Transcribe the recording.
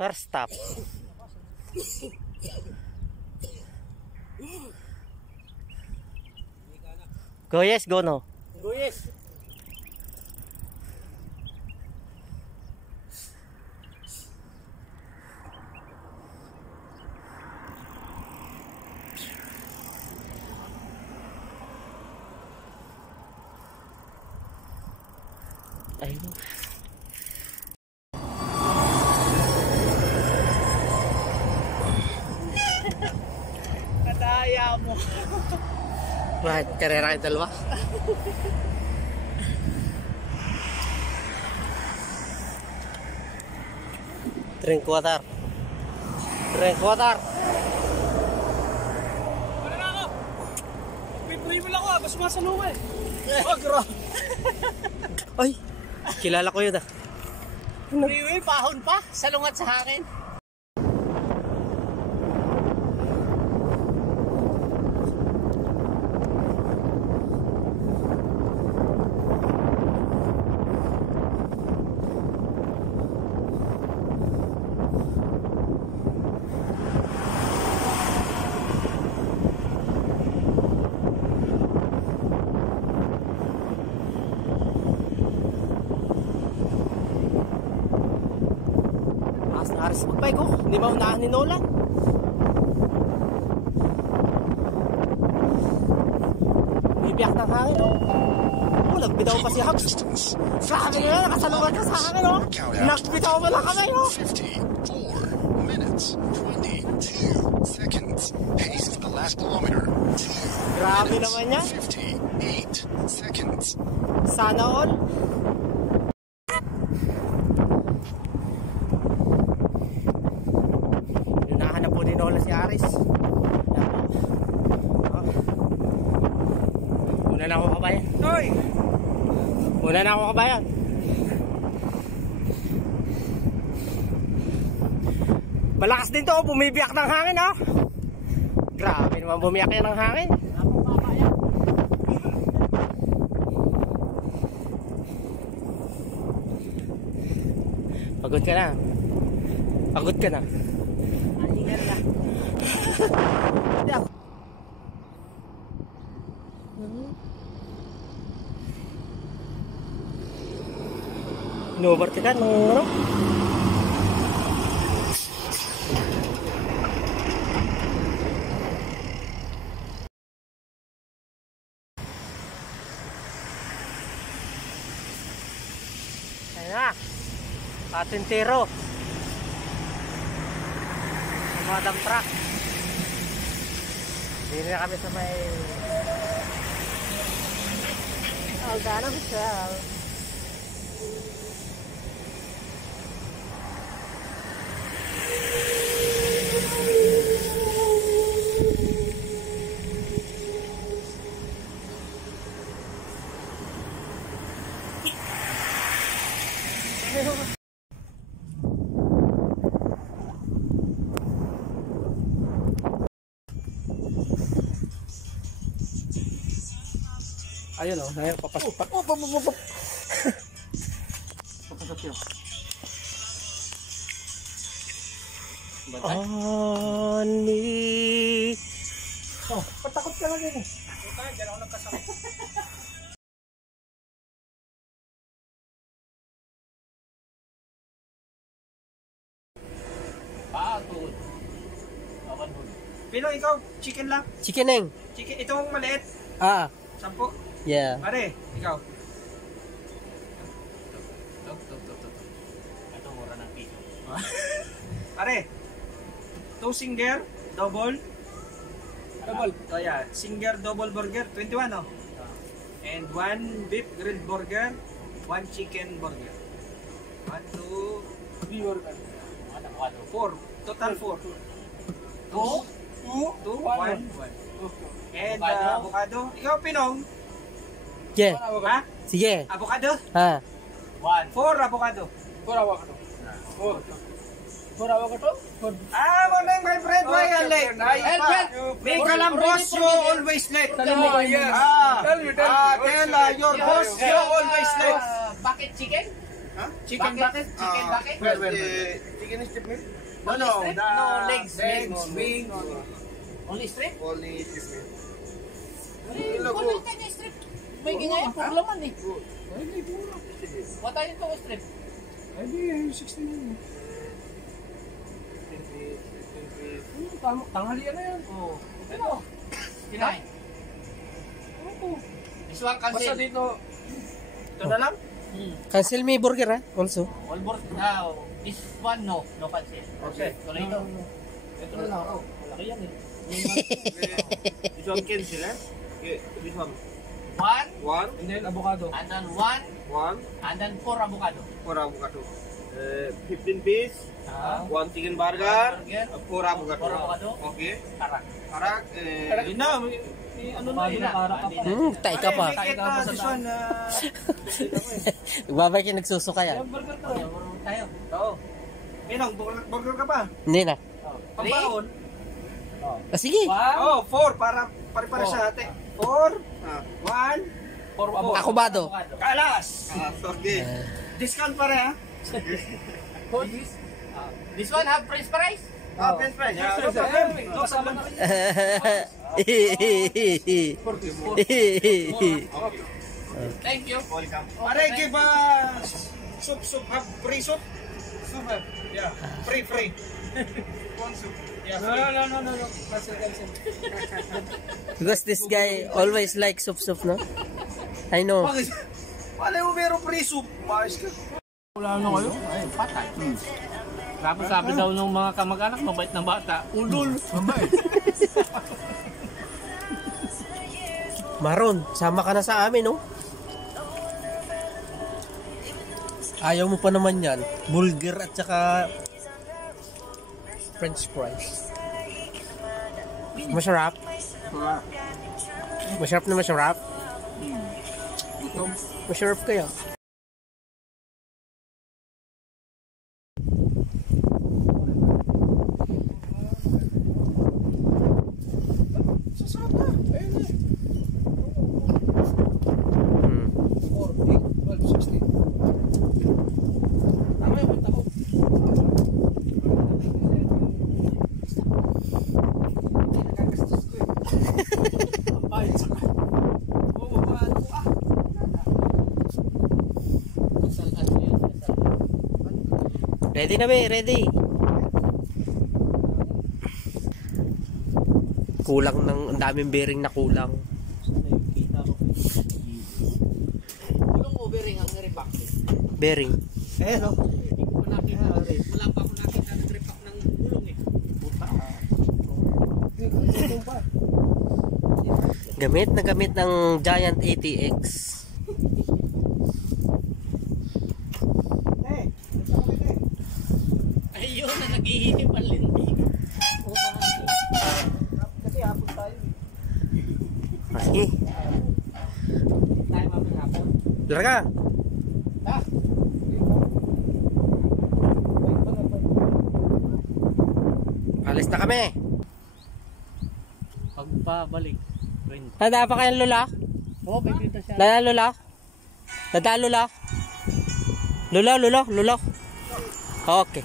First stop. Go yes, go no. Go yes. Ayun. Nadaya mo. Bakit? Karera kayo dalawa? Drink water. Drink water. Wala na ako. Pipray mo lang ako. Basta masalunga eh. Oh, grabe. Ay, kilala ko yun ah. Freeway, pahon pa. Salungat sa hangin. Aris magbike oh, hindi maunahan ni Nolan. Bibiyak ng hangin oh. Oh, nagbitaw pa si Hubs. Grabe nga, nakasalungan ka sa hangin oh. Nagbitaw pa lang kamay oh. 54 minutes, 22 seconds. Pace for the last kilometer. Grabe naman yan. 58 seconds. Sana all. Nola si Aris. Una na ako kabayan. Hoy! Una na ako kabayan. Malakas din to, bumibiyak ng hangin oh. Grabe naman bumiyak yan ng hangin. Pagod ka na. Pagod ka na. Hindi ako. Inuvertikan ng ano? Ayan na. Patintero. Madam truck. Dito na kami sa may Aldana Hotel. Ayun o, ngayon papasok pa. Oh, papasok yun. Ani. Oh, patakot ka lang yun eh. Diyan ako nagkasama. Tuhod. Pino, ikaw, chicken lang? Chicken eng. Chicken, itong maliit. Ah. 10. Yeah. Pare, ikaw. Ito mura ng piso. Pare, 2 singer, double. Double. So yeah, singer double burger, 21 oh. And 1 beef grilled burger, 1 chicken burger. 1, 2, 3 burger. 4. Total 4. 2, 1. And avocado. Ikaw, Pinong? Yeah. Ha? Sige. Avocado? Ha. 4 avocado. 4 avocado. 4 avocado? Morning, my friend. Why are late? Make alam, boss, you always late. Tell your boss, you always late. Bucket chicken? Chicken bucket? Chicken bucket? Chicken strip meal? Only strip? No, legs. Wing. Only strip? Only strip meal. Kulit ka niya strip. May ganyan, puro laman eh. What are you to strip? Ay, di, 16 yun. Tanghalian na yan. Oo. Ano? Kinain. This one Basta cancel. dito, Ito na lang? Cancel me burger also. All board. This one no. No cancel. Okay. Ito na ito. Ito na lang ako. Malaki yan eh. this one cancel, eh? Okay, this one. One. And then avocado. And then one. One. And then four avocado. For avocado. 15 piece. Ah. One chicken burger. Burger. Four avocado. Four avocado. Okay. Karak. Karak. Yun na. Ano na yun na. Tay ka pa. This one. Babay ka nagsusuka yan. Burger tayo. Oo. Minong, burger ka pa? Hindi na. Pambaon. Sige. Oh, four. Para pare-pare sa ate. Four. One. Four avocado. Akubado. Kalas. Okay. Discount pare ha? This one have French fries? French fries. Yeah, no problem. No problem. Thank you. Welcome. Pare, give soup, have free soup? Soup, yeah. Free. One soup. Yeah, no. Cancel. Because this guy always likes soup, no? I know. Pala mo meron free soup. Maayos ka. Wala na kayo? Ay, patay. Tapos sabi daw ng mga kamag-anak, mabait na bata. Ulol! Mabait. Maron, sama ka na sa amin, no? Ayaw mo pa naman yan. Burger at saka French fries. Masarap? Masarap na masarap? Masarap kaya? Sasama. Ayun na. 4, 8, 12, 16. Tama yung punta ko. Nagagastos ko eh. Ang bayad sa kanya. Oo, paano ko ah. Ready na ba? Ready? Kulang ng ang daming bearing na kulang. Anong overing ang repack? Bearing. No? Hindi ko pa nakita. Wala pa ako nakita ng repack ng gulong eh. Gamit ng Giant ATX. Ayun na naghihihip ang lindig. Kasi hapon tayo. Sige. Tayo mamang hapon. Lara ka. Alis na kami. Pagpabalik. Nada pa kayong lula? Oo, may kita siya. Nada lula? Nada lula? Lula. Okay.